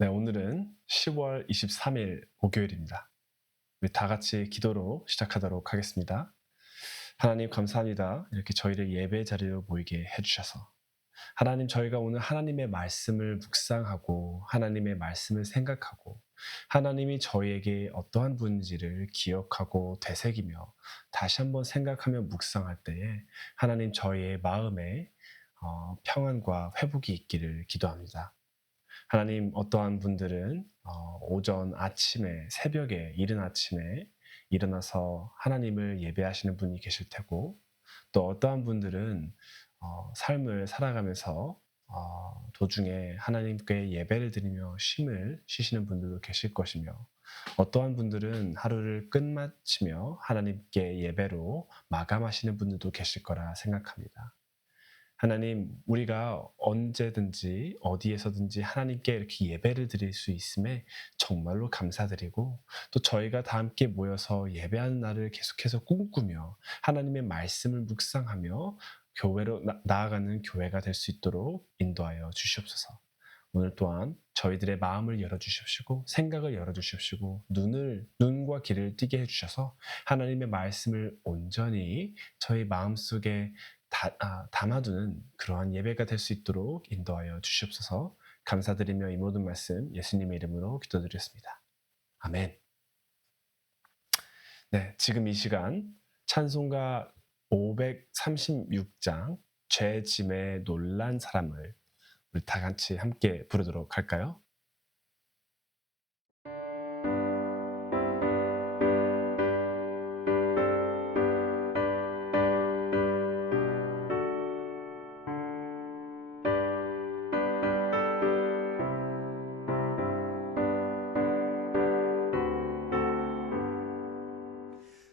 네, 오늘은 10월 23일 목요일입니다. 우리 다 같이 기도로 시작하도록 하겠습니다. 하나님 감사합니다. 이렇게 저희를 예배 자리로 모이게 해주셔서. 하나님, 저희가 오늘 하나님의 말씀을 묵상하고 하나님의 말씀을 생각하고 하나님이 저희에게 어떠한 분인지를 기억하고 되새기며 다시 한번 생각하며 묵상할 때에 하나님 저희의 마음에 평안과 회복이 있기를 기도합니다. 하나님, 어떠한 분들은 오전 아침에 새벽에 이른 아침에 일어나서 하나님을 예배하시는 분이 계실 테고, 또 어떠한 분들은 삶을 살아가면서 도중에 하나님께 예배를 드리며 쉼을 쉬시는 분들도 계실 것이며, 어떠한 분들은 하루를 끝마치며 하나님께 예배로 마감하시는 분들도 계실 거라 생각합니다. 하나님, 우리가 언제든지 어디에서든지 하나님께 이렇게 예배를 드릴 수 있음에 정말로 감사드리고, 또 저희가 다 함께 모여서 예배하는 날을 계속해서 꿈꾸며 하나님의 말씀을 묵상하며 교회로 나아가는 교회가 될 수 있도록 인도하여 주시옵소서. 오늘 또한 저희들의 마음을 열어주십시고 생각을 열어주십시고 눈과 귀를 띄게 해주셔서 하나님의 말씀을 온전히 저희 마음속에 담아두는 그러한 예배가 될 수 있도록 인도하여 주시옵소서. 감사드리며 이 모든 말씀 예수님의 이름으로 기도드렸습니다. 아멘. 네, 지금 이 시간 찬송가 536장 죄 짐에 놀란 사람을 우리 다 같이 함께 부르도록 할까요?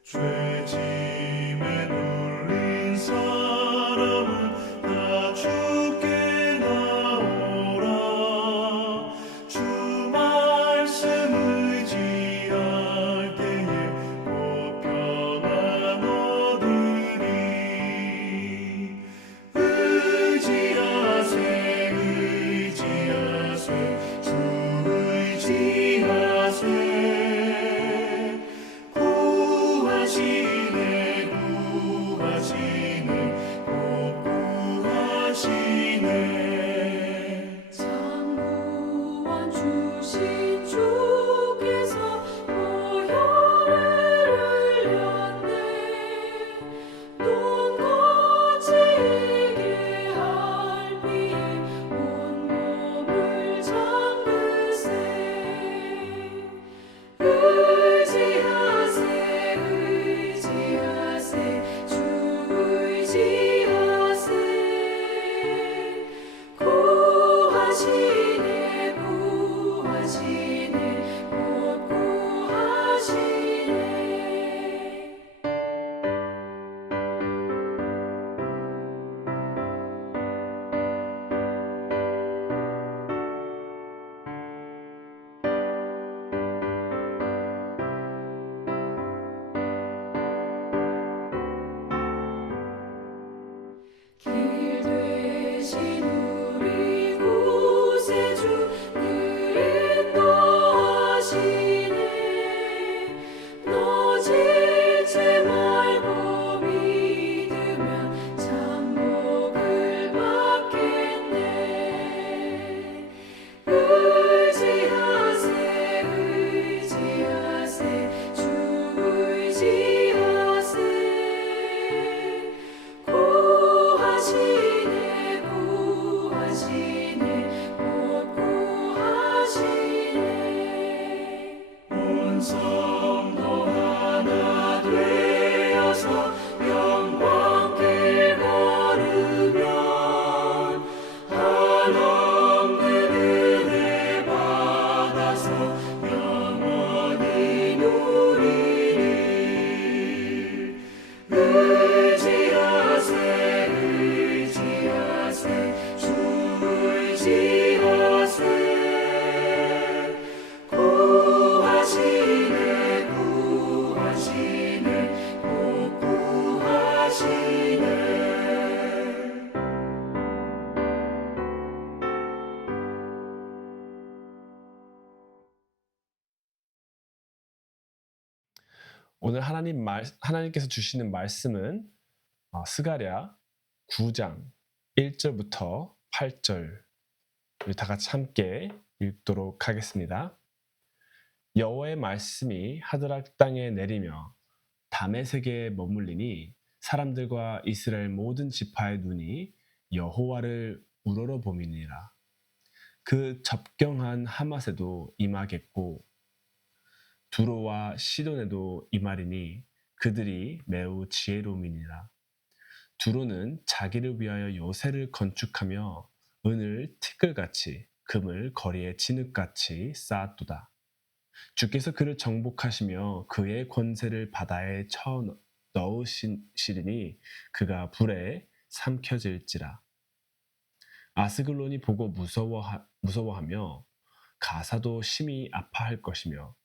죄짐에 눌린 사람은 다 주께 나오라. 주 말씀 의지할 때에 곧 평안 얻으리. 의지하세 의지하세 주 의지하세. 구하시 오늘 하나님께서 주시는 말씀은 스가랴 9장 1절부터 8절 우리 다 같이 함께 읽도록 하겠습니다. 여호와의 말씀이 하드락 땅에 내리며 다메섹에 머물리니 사람들과 이스라엘 모든 지파의 눈이 여호와를 우러러봄이니라. 그 접경한 하맛에도 임하겠고 두로와 시돈에도 임하리니 그들이 매우 지혜로움이니라. 두로는 자기를 위하여 요새를 건축하며 은을 티끌같이 금을 거리에 진흙같이 쌓았도다. 주께서 그를 정복하시며 그의 권세를 바다에 쳐 넣으시리니 그가 불에 삼켜질지라. 아스글론이 보고 무서워하며 가사도 심히 아파할 것이며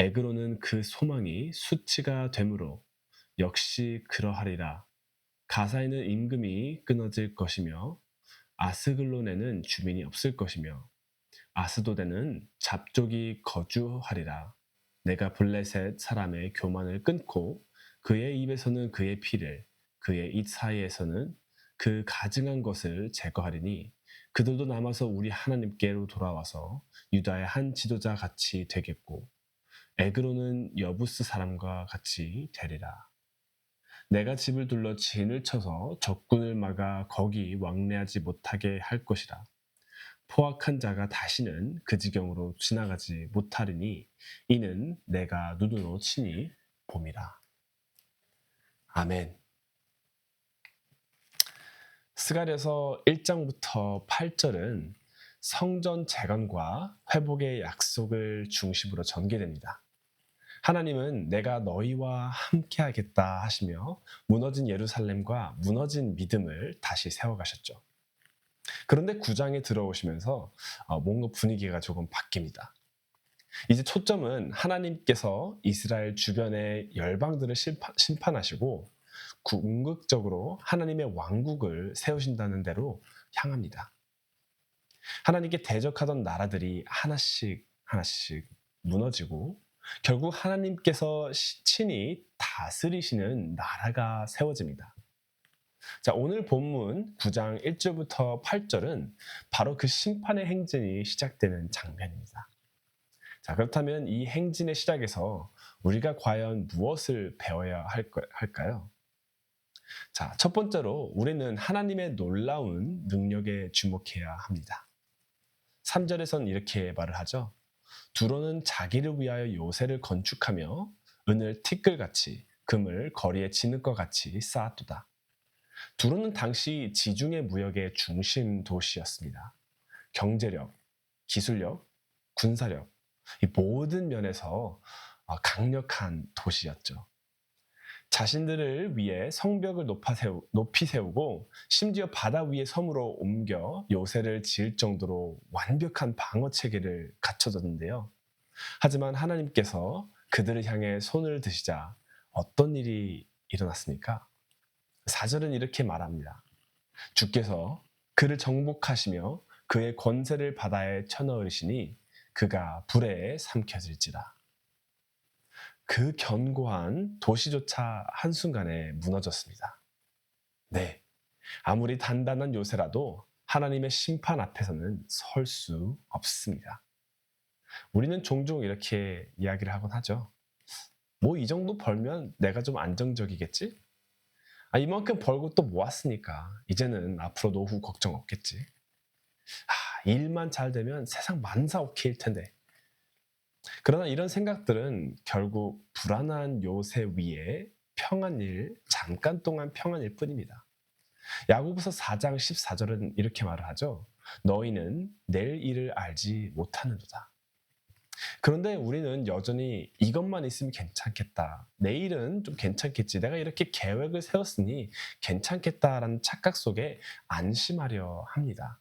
에그로는 그 소망이 수치가 되므로 역시 그러하리라. 가사에는 임금이 끊어질 것이며 아스글론에는 주민이 없을 것이며 아스도데는 잡족이 거주하리라. 내가 블레셋 사람의 교만을 끊고 그의 입에서는 그의 피를 그의 입 사이에서는 그 가증한 것을 제거하리니 그들도 남아서 우리 하나님께로 돌아와서 유다의 한 지도자 같이 되겠고 에그로는 여부스 사람과 같이 되리라. 내가 집을 둘러 진을 쳐서 적군을 막아 거기 왕래하지 못하게 할 것이라. 포악한 자가 다시는 그 지경으로 지나가지 못하리니 이는 내가 눈으로 친히 봄이라. 아멘. 스가랴서 1장부터 8절은 성전 재건과 회복의 약속을 중심으로 전개됩니다. 하나님은 내가 너희와 함께하겠다 하시며 무너진 예루살렘과 무너진 믿음을 다시 세워가셨죠. 그런데 9장에 들어오시면서 뭔가 분위기가 조금 바뀝니다. 이제 초점은 하나님께서 이스라엘 주변의 열방들을 심판하시고 궁극적으로 하나님의 왕국을 세우신다는 데로 향합니다. 하나님께 대적하던 나라들이 하나씩 무너지고 결국 하나님께서 친히 다스리시는 나라가 세워집니다. 자, 오늘 본문 9장 1절부터 8절은 바로 그 심판의 행진이 시작되는 장면입니다. 자, 그렇다면 이 행진의 시작에서 우리가 과연 무엇을 배워야 할까요? 자, 첫 번째로 우리는 하나님의 놀라운 능력에 주목해야 합니다. 3절에선 이렇게 말을 하죠. 두로는 자기를 위하여 요새를 건축하며 은을 티끌같이 금을 거리에 진흙과 같이 쌓았도다. 두로는 당시 지중해 무역의 중심 도시였습니다. 경제력, 기술력, 군사력, 이 모든 면에서 강력한 도시였죠. 자신들을 위해 성벽을 높이 세우고 심지어 바다 위의 섬으로 옮겨 요새를 지을 정도로 완벽한 방어 체계를 갖춰졌는데요. 하지만 하나님께서 그들을 향해 손을 드시자 어떤 일이 일어났습니까? 4절은 이렇게 말합니다. 주께서 그를 정복하시며 그의 권세를 바다에 쳐넣으시니 그가 불에 삼켜질지라. 그 견고한 도시조차 한순간에 무너졌습니다. 네, 아무리 단단한 요새라도 하나님의 심판 앞에서는 설 수 없습니다. 우리는 종종 이렇게 이야기를 하곤 하죠. 뭐 이 정도 벌면 내가 좀 안정적이겠지? 이만큼 벌고 또 모았으니까 이제는 앞으로 노후 걱정 없겠지. 일만 잘 되면 세상 만사 오케이일 텐데. 그러나 이런 생각들은 결국 불안한 요새 위에 잠깐 동안 평안일 뿐입니다. 야고보서 4장 14절은 이렇게 말을 하죠. 너희는 내일 일을 알지 못하는도다. 그런데 우리는 여전히 이것만 있으면 괜찮겠다. 내일은 좀 괜찮겠지. 내가 이렇게 계획을 세웠으니 괜찮겠다라는 착각 속에 안심하려 합니다.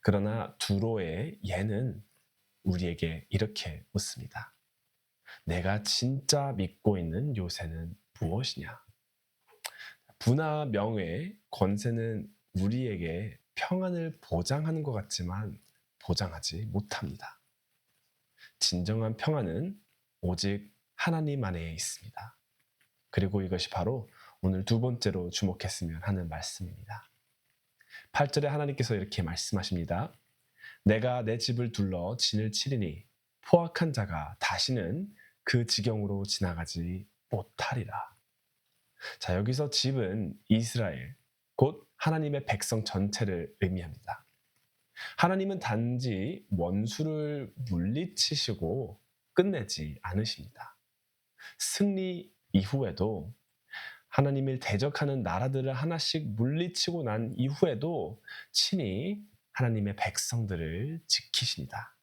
그러나 두로의 예는 우리에게 이렇게 묻습니다. 내가 진짜 믿고 있는 요새는 무엇이냐? 부나 명예, 권세는 우리에게 평안을 보장하는 것 같지만 보장하지 못합니다. 진정한 평안은 오직 하나님 안에 있습니다. 그리고 이것이 바로 오늘 두 번째로 주목했으면 하는 말씀입니다. 8절에 하나님께서 이렇게 말씀하십니다. 내가 내 집을 둘러 진을 치리니 포악한 자가 다시는 그 지경으로 지나가지 못하리라. 자, 여기서 집은 이스라엘, 곧 하나님의 백성 전체를 의미합니다. 하나님은 단지 원수를 물리치시고 끝내지 않으십니다. 승리 이후에도 하나님을 대적하는 나라들을 하나씩 물리치고 난 이후에도 친히 하나님의 백성들을 지키십니다.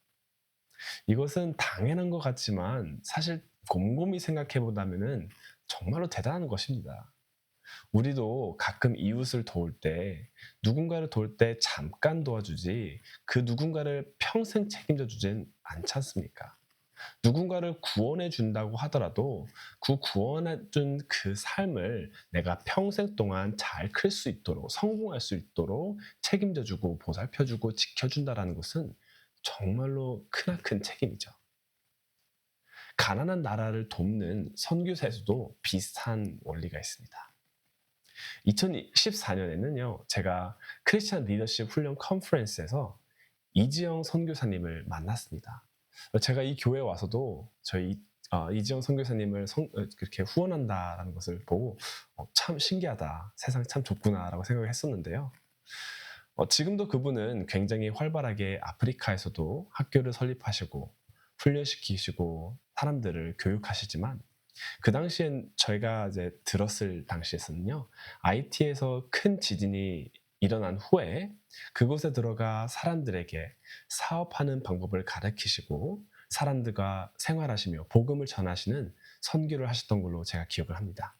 이것은 당연한 것 같지만 사실 곰곰이 생각해 보다면은 정말로 대단한 것입니다. 우리도 가끔 이웃을 도울 때, 누군가를 도울 때 잠깐 도와주지 그 누군가를 평생 책임져 주진 않지 않습니까? 누군가를 구원해 준다고 하더라도 그 구원해 준 그 삶을 내가 평생 동안 잘 클 수 있도록, 성공할 수 있도록 책임져 주고 보살펴 주고 지켜준다라는 것은 정말로 크나큰 책임이죠. 가난한 나라를 돕는 선교사에서도 비슷한 원리가 있습니다. 2014년에는요, 제가 크리스찬 리더십 훈련 컨퍼런스에서 이지영 선교사님을 만났습니다. 제가 이 교회에 와서도 저희 이지영 선교사님을 그렇게 후원한다라는 것을 보고 참 신기하다, 세상 참 좁구나라고 생각을 했었는데요. 지금도 그분은 굉장히 활발하게 아프리카에서도 학교를 설립하시고 훈련시키시고 사람들을 교육하시지만 그 당시엔 저희가 이제 들었을 당시에서는요, IT에서 큰 지진이 일어난 후에 그곳에 들어가 사람들에게 사업하는 방법을 가르치시고 사람들과 생활하시며 복음을 전하시는 선교를 하셨던 걸로 제가 기억을 합니다.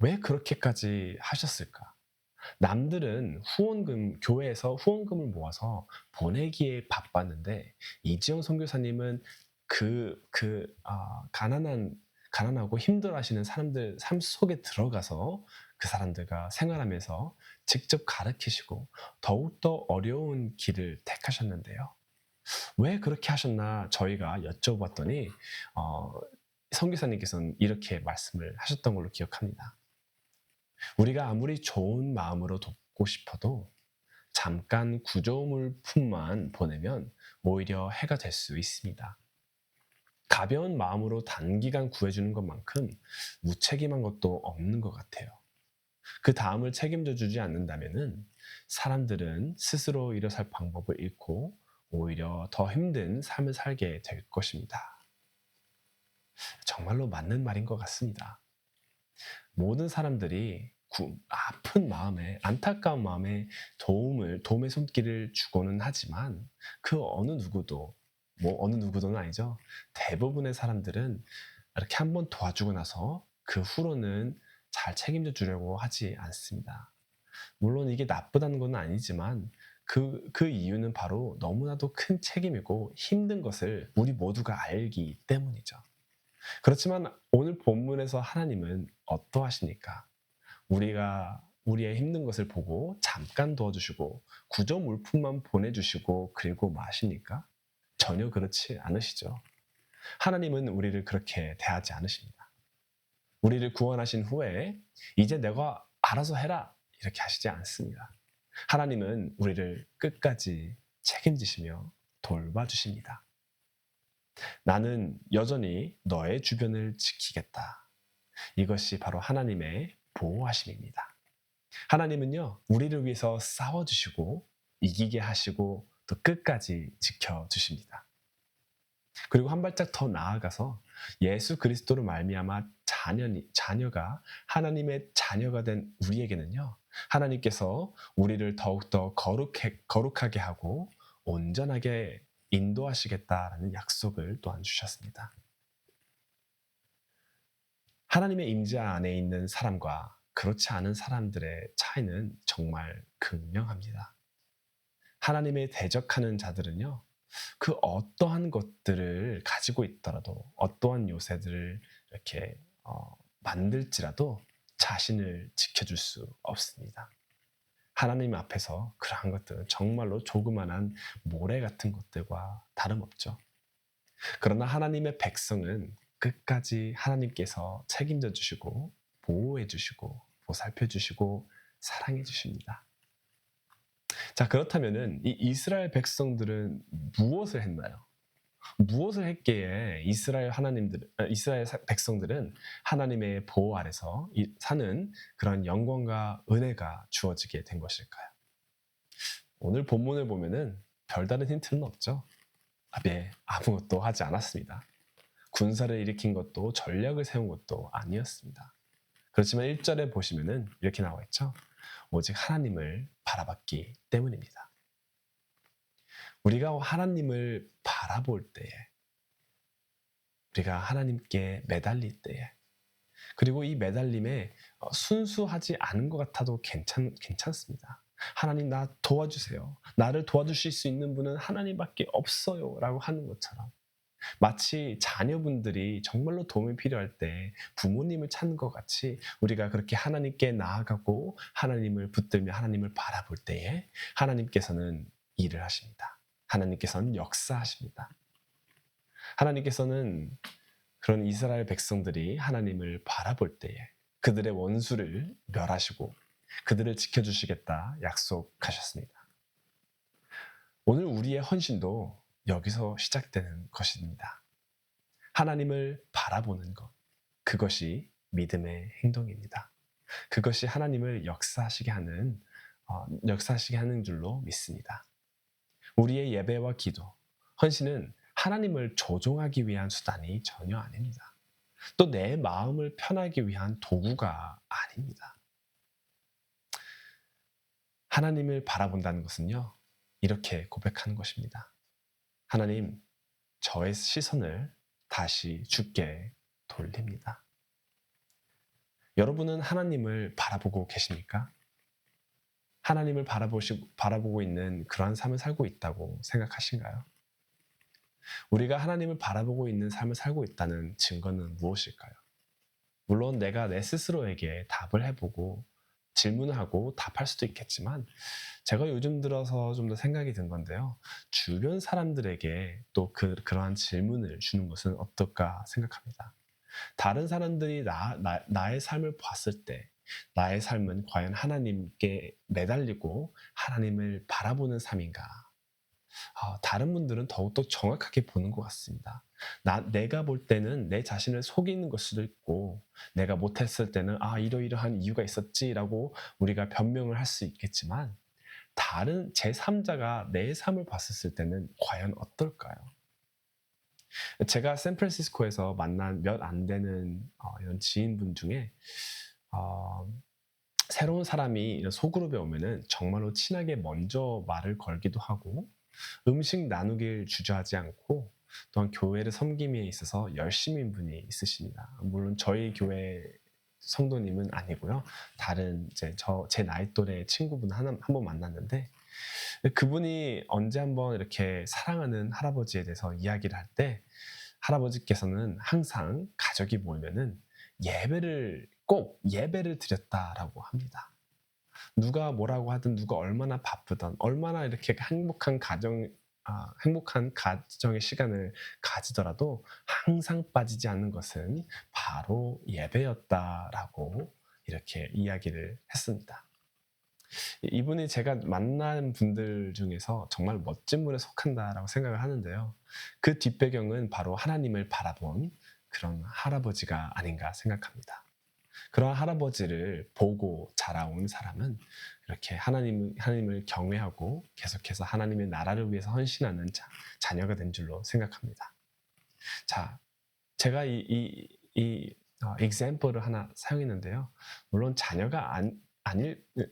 왜 그렇게까지 하셨을까? 남들은 교회에서 후원금을 모아서 보내기에 바빴는데 이지영 선교사님은 가난하고 힘들어하시는 사람들 삶 속에 들어가서 그 사람들과 생활하면서 직접 가르치시고 더욱더 어려운 길을 택하셨는데요. 왜 그렇게 하셨나 저희가 여쭤봤더니 선교사님께서는 이렇게 말씀을 하셨던 걸로 기억합니다. 우리가 아무리 좋은 마음으로 돕고 싶어도 잠깐 구조물품만 보내면 오히려 해가 될 수 있습니다. 가벼운 마음으로 단기간 구해주는 것만큼 무책임한 것도 없는 것 같아요. 그 다음을 책임져 주지 않는다면은 사람들은 스스로 일어설 방법을 잃고 오히려 더 힘든 삶을 살게 될 것입니다. 정말로 맞는 말인 것 같습니다. 모든 사람들이 아픈 마음에, 안타까운 마음에 도움의 손길을 주고는 하지만 그 어느 누구도는 아니죠. 대부분의 사람들은 이렇게 한번 도와주고 나서 그 후로는 잘 책임져 주려고 하지 않습니다. 물론 이게 나쁘다는 건 아니지만 그 이유는 바로 너무나도 큰 책임이고 힘든 것을 우리 모두가 알기 때문이죠. 그렇지만 오늘 본문에서 하나님은 어떠하십니까? 우리의 힘든 것을 보고 잠깐 도와주시고 구조 물품만 보내주시고 그리고 마십니까? 전혀 그렇지 않으시죠. 하나님은 우리를 그렇게 대하지 않으십니다. 우리를 구원하신 후에 이제 내가 알아서 해라 이렇게 하시지 않습니다. 하나님은 우리를 끝까지 책임지시며 돌봐주십니다. 나는 여전히 너의 주변을 지키겠다. 이것이 바로 하나님의 보호하심입니다. 하나님은요, 우리를 위해서 싸워주시고 이기게 하시고 또 끝까지 지켜주십니다. 그리고 한 발짝 더 나아가서 예수 그리스도로 말미암아 자녀가 하나님의 자녀가 된 우리에게는요, 하나님께서 우리를 더욱더 거룩하게 하고 온전하게 인도하시겠다라는 약속을 또한 주셨습니다. 하나님의 임재 안에 있는 사람과 그렇지 않은 사람들의 차이는 정말 극명합니다. 하나님의 대적하는 자들은요, 그 어떠한 것들을 가지고 있더라도 어떠한 요새들을 이렇게 만들지라도 자신을 지켜줄 수 없습니다. 하나님 앞에서 그러한 것들은 정말로 조그만한 모래 같은 것들과 다름없죠. 그러나 하나님의 백성은 끝까지 하나님께서 책임져 주시고 보호해 주시고 보살펴 주시고 사랑해 주십니다. 자, 그렇다면은 이 이스라엘 백성들은 무엇을 했나요? 무엇을 했기에 이스라엘 백성들은 하나님의 보호 아래서 사는 그런 영광과 은혜가 주어지게 된 것일까요? 오늘 본문을 보면은 별다른 힌트는 없죠. 네, 아무것도 하지 않았습니다. 군사를 일으킨 것도 전략을 세운 것도 아니었습니다. 그렇지만 1절에 보시면은 이렇게 나와 있죠. 오직 하나님을 바라봤기 때문입니다. 우리가 하나님을 바라볼 때에, 우리가 하나님께 매달릴 때에, 그리고 이 매달림에 순수하지 않은 것 같아도 괜찮습니다. 하나님, 나 도와주세요. 나를 도와주실 수 있는 분은 하나님밖에 없어요 라고 하는 것처럼, 마치 자녀분들이 정말로 도움이 필요할 때 부모님을 찾는 것 같이 우리가 그렇게 하나님께 나아가고 하나님을 붙들며 하나님을 바라볼 때에 하나님께서는 일을 하십니다. 하나님께서는 역사하십니다. 하나님께서는 그런 이스라엘 백성들이 하나님을 바라볼 때에 그들의 원수를 멸하시고 그들을 지켜주시겠다 약속하셨습니다. 오늘 우리의 헌신도 여기서 시작되는 것입니다. 하나님을 바라보는 것, 그것이 믿음의 행동입니다. 그것이 하나님을 역사하시게 하는 줄로 믿습니다. 우리의 예배와 기도, 헌신은 하나님을 조종하기 위한 수단이 전혀 아닙니다. 또 내 마음을 편하기 위한 도구가 아닙니다. 하나님을 바라본다는 것은요, 이렇게 고백하는 것입니다. 하나님, 저의 시선을 다시 주께 돌립니다. 여러분은 하나님을 바라보고 계십니까? 하나님을 바라보고 있는 그러한 삶을 살고 있다고 생각하신가요? 우리가 하나님을 바라보고 있는 삶을 살고 있다는 증거는 무엇일까요? 물론 내가 내 스스로에게 답을 해보고 질문을 하고 답할 수도 있겠지만, 제가 요즘 들어서 좀 더 생각이 든 건데요. 주변 사람들에게 또 그러한 질문을 주는 것은 어떨까 생각합니다. 다른 사람들이 나의 삶을 봤을 때 나의 삶은 과연 하나님께 매달리고 하나님을 바라보는 삶인가? 다른 분들은 더욱더 정확하게 보는 것 같습니다. 내가 볼 때는 내 자신을 속이는 걸 수도 있고, 내가 못했을 때는 이러이러한 이유가 있었지라고 우리가 변명을 할 수 있겠지만, 다른 제3자가 내 삶을 봤을 때는 과연 어떨까요? 제가 샌프란시스코에서 만난 몇 안 되는 이런 지인분 중에 새로운 사람이 이런 소그룹에 오면은 정말로 친하게 먼저 말을 걸기도 하고, 음식 나누길 주저하지 않고, 또한 교회를 섬김에 있어서 열심인 분이 있으십니다. 물론 저희 교회 성도님은 아니고요. 다른 제 나이 또래 친구분 한 번 만났는데, 그분이 언제 한번 이렇게 사랑하는 할아버지에 대해서 이야기를 할 때, 할아버지께서는 항상 가족이 모이면은 꼭 예배를 드렸다라고 합니다. 누가 뭐라고 하든, 누가 얼마나 바쁘든, 얼마나 이렇게 행복한 가정의 시간을 가지더라도 항상 빠지지 않는 것은 바로 예배였다라고 이렇게 이야기를 했습니다. 이분이 제가 만난 분들 중에서 정말 멋진 분에 속한다라고 생각을 하는데요. 그 뒷배경은 바로 하나님을 바라본 그런 할아버지가 아닌가 생각합니다. 그런 할아버지를 보고 자라온 사람은 이렇게 하나님을 경외하고 계속해서 하나님의 나라를 위해서 헌신하는 자녀가 된 줄로 생각합니다. 자, 제가 이 example를 하나 사용했는데요. 물론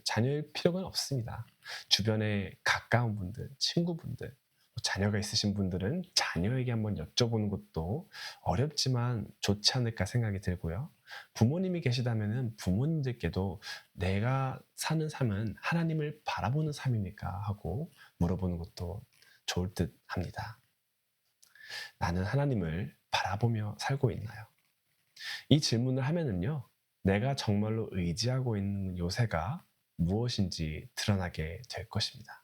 자녀일 필요가 없습니다. 주변에 가까운 분들, 친구분들, 자녀가 있으신 분들은 자녀에게 한번 여쭤보는 것도 어렵지만 좋지 않을까 생각이 들고요. 부모님이 계시다면 부모님들께도 내가 사는 삶은 하나님을 바라보는 삶입니까? 하고 물어보는 것도 좋을 듯 합니다. 나는 하나님을 바라보며 살고 있나요? 이 질문을 하면은요, 내가 정말로 의지하고 있는 요새가 무엇인지 드러나게 될 것입니다.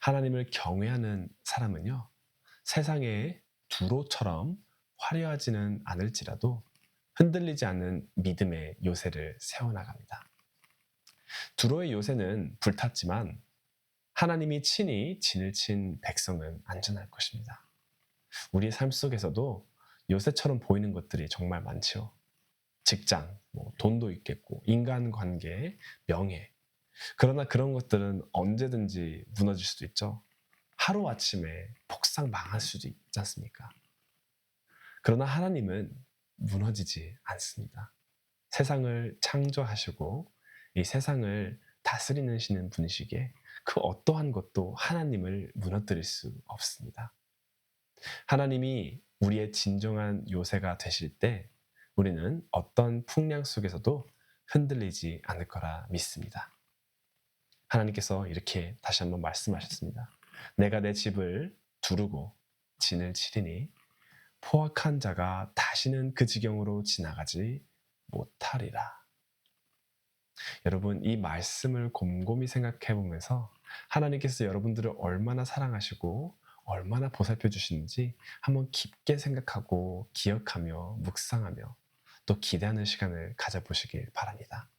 하나님을 경외하는 사람은요, 세상의 두로처럼 화려하지는 않을지라도 흔들리지 않는 믿음의 요새를 세워나갑니다. 두로의 요새는 불탔지만 하나님이 친히 진을 친 백성은 안전할 것입니다. 우리의 삶 속에서도 요새처럼 보이는 것들이 정말 많죠. 직장, 돈도 있겠고, 인간관계, 명예. 그러나 그런 것들은 언제든지 무너질 수도 있죠. 하루아침에 폭삭 망할 수도 있지 않습니까? 그러나 하나님은 무너지지 않습니다. 세상을 창조하시고 이 세상을 다스리시는 분이시기에 그 어떠한 것도 하나님을 무너뜨릴 수 없습니다. 하나님이 우리의 진정한 요새가 되실 때 우리는 어떤 풍랑 속에서도 흔들리지 않을 거라 믿습니다. 하나님께서 이렇게 다시 한번 말씀하셨습니다. 내가 내 집을 두르고 진을 치리니 포악한 자가 다시는 그 지경으로 지나가지 못하리라. 여러분, 이 말씀을 곰곰이 생각해 보면서 하나님께서 여러분들을 얼마나 사랑하시고 얼마나 보살펴 주시는지 한번 깊게 생각하고 기억하며 묵상하며 또 기대하는 시간을 가져보시길 바랍니다.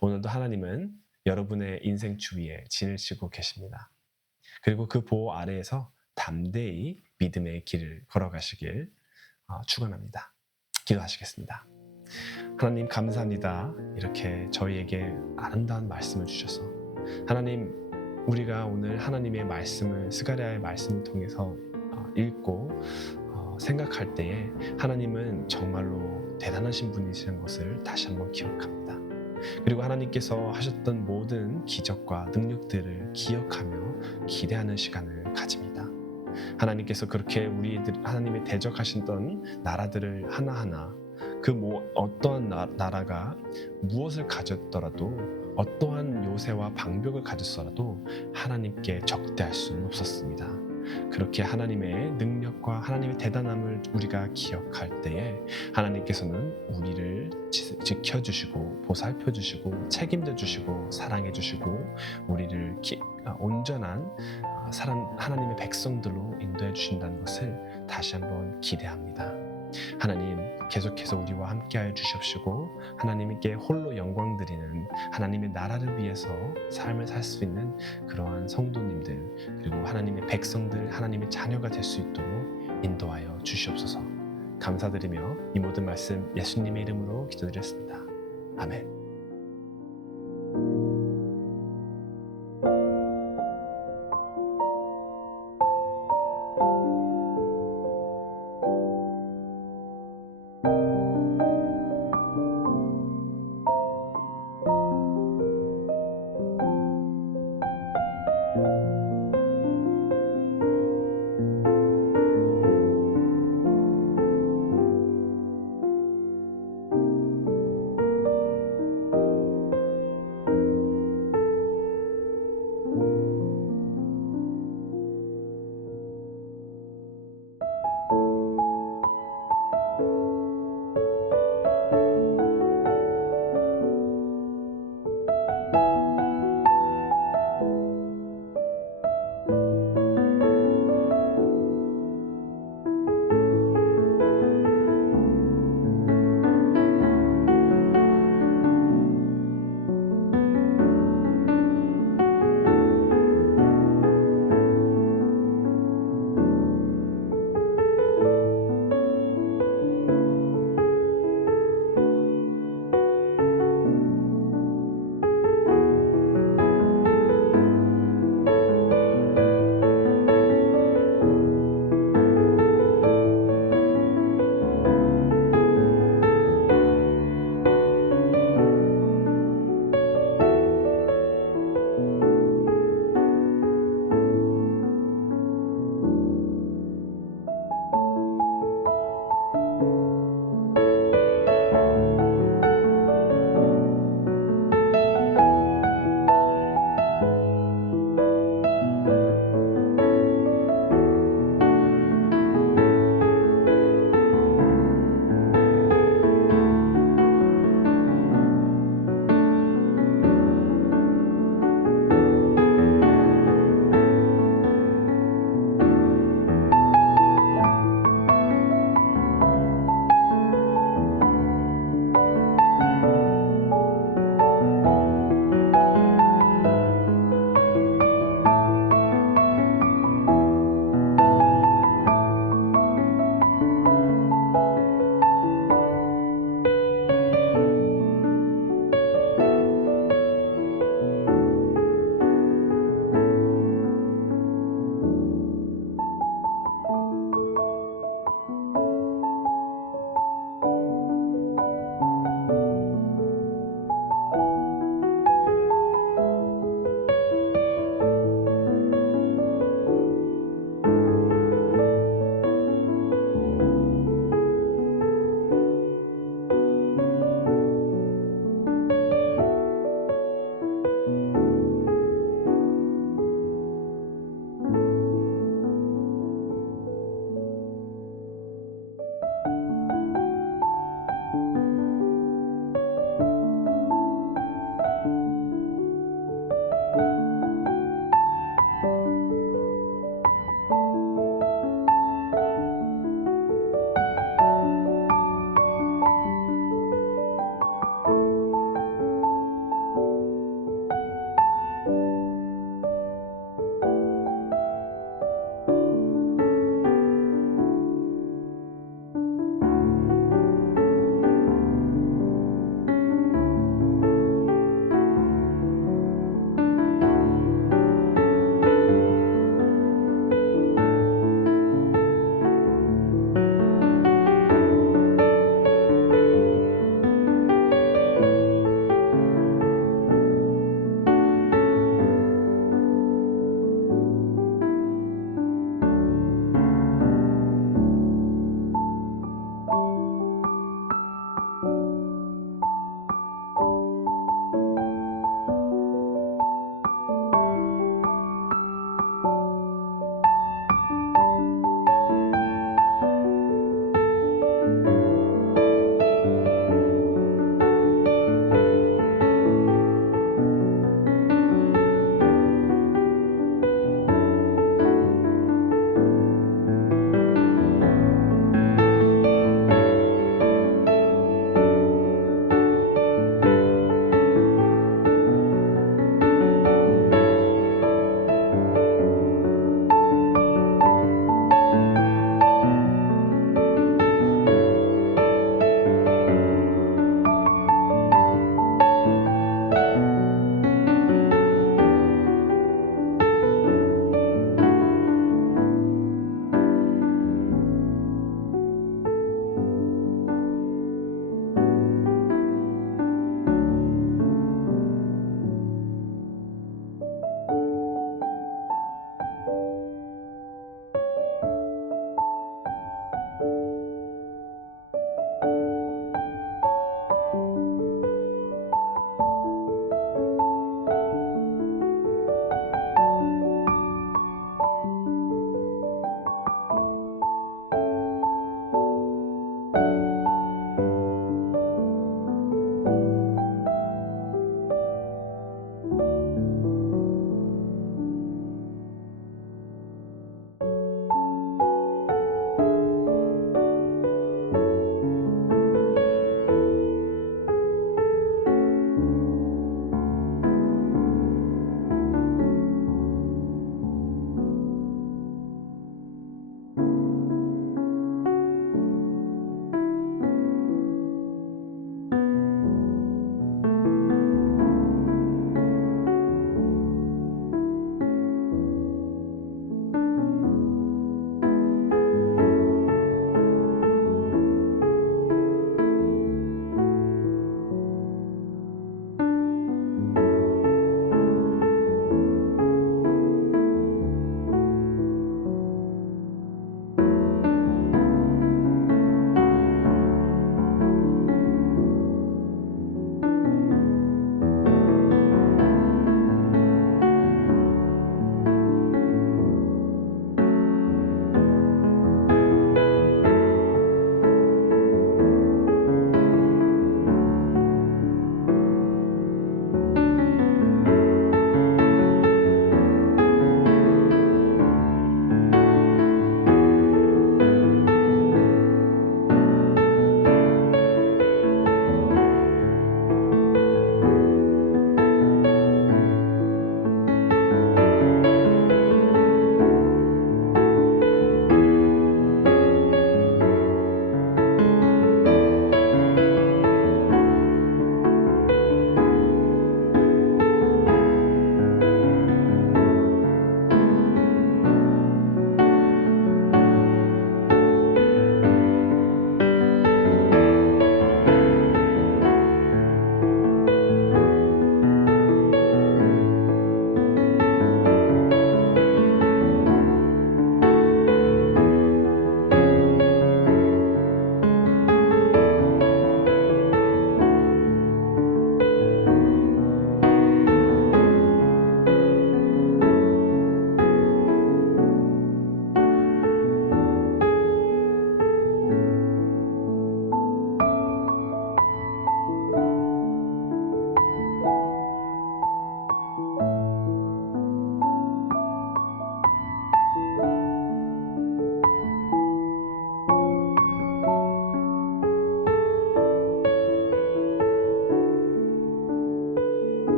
오늘도 하나님은 여러분의 인생 주위에 진을 치고 계십니다. 그리고 그 보호 아래에서 담대히 믿음의 길을 걸어가시길 축원합니다. 기도하시겠습니다. 하나님 감사합니다. 이렇게 저희에게 아름다운 말씀을 주셔서 하나님, 우리가 오늘 하나님의 말씀을 스가랴의 말씀을 통해서 읽고 생각할 때에 하나님은 정말로 대단하신 분이시는 것을 다시 한번 기억합니다. 그리고 하나님께서 하셨던 모든 기적과 능력들을 기억하며 기대하는 시간을 가집니다. 하나님께서 그렇게 하나님의 대적하셨던 나라들을 하나하나 어떠한 나라가 무엇을 가졌더라도 어떠한 요새와 방벽을 가졌더라도 하나님께 적대할 수는 없었습니다. 그렇게 하나님의 능력과 하나님의 대단함을 우리가 기억할 때에 하나님께서는 우리를 지켜주시고 보살펴주시고 책임져주시고 사랑해주시고 우리를 온전한 하나님의 백성들로 인도해 주신다는 것을 다시 한번 기대합니다. 하나님, 계속해서 우리와 함께하여 주시옵시고 하나님께 홀로 영광 드리는 하나님의 나라를 위해서 삶을 살 수 있는 그러한 성도님들 그리고 하나님의 백성들, 하나님의 자녀가 될 수 있도록 인도하여 주시옵소서. 감사드리며 이 모든 말씀 예수님의 이름으로 기도드렸습니다. 아멘.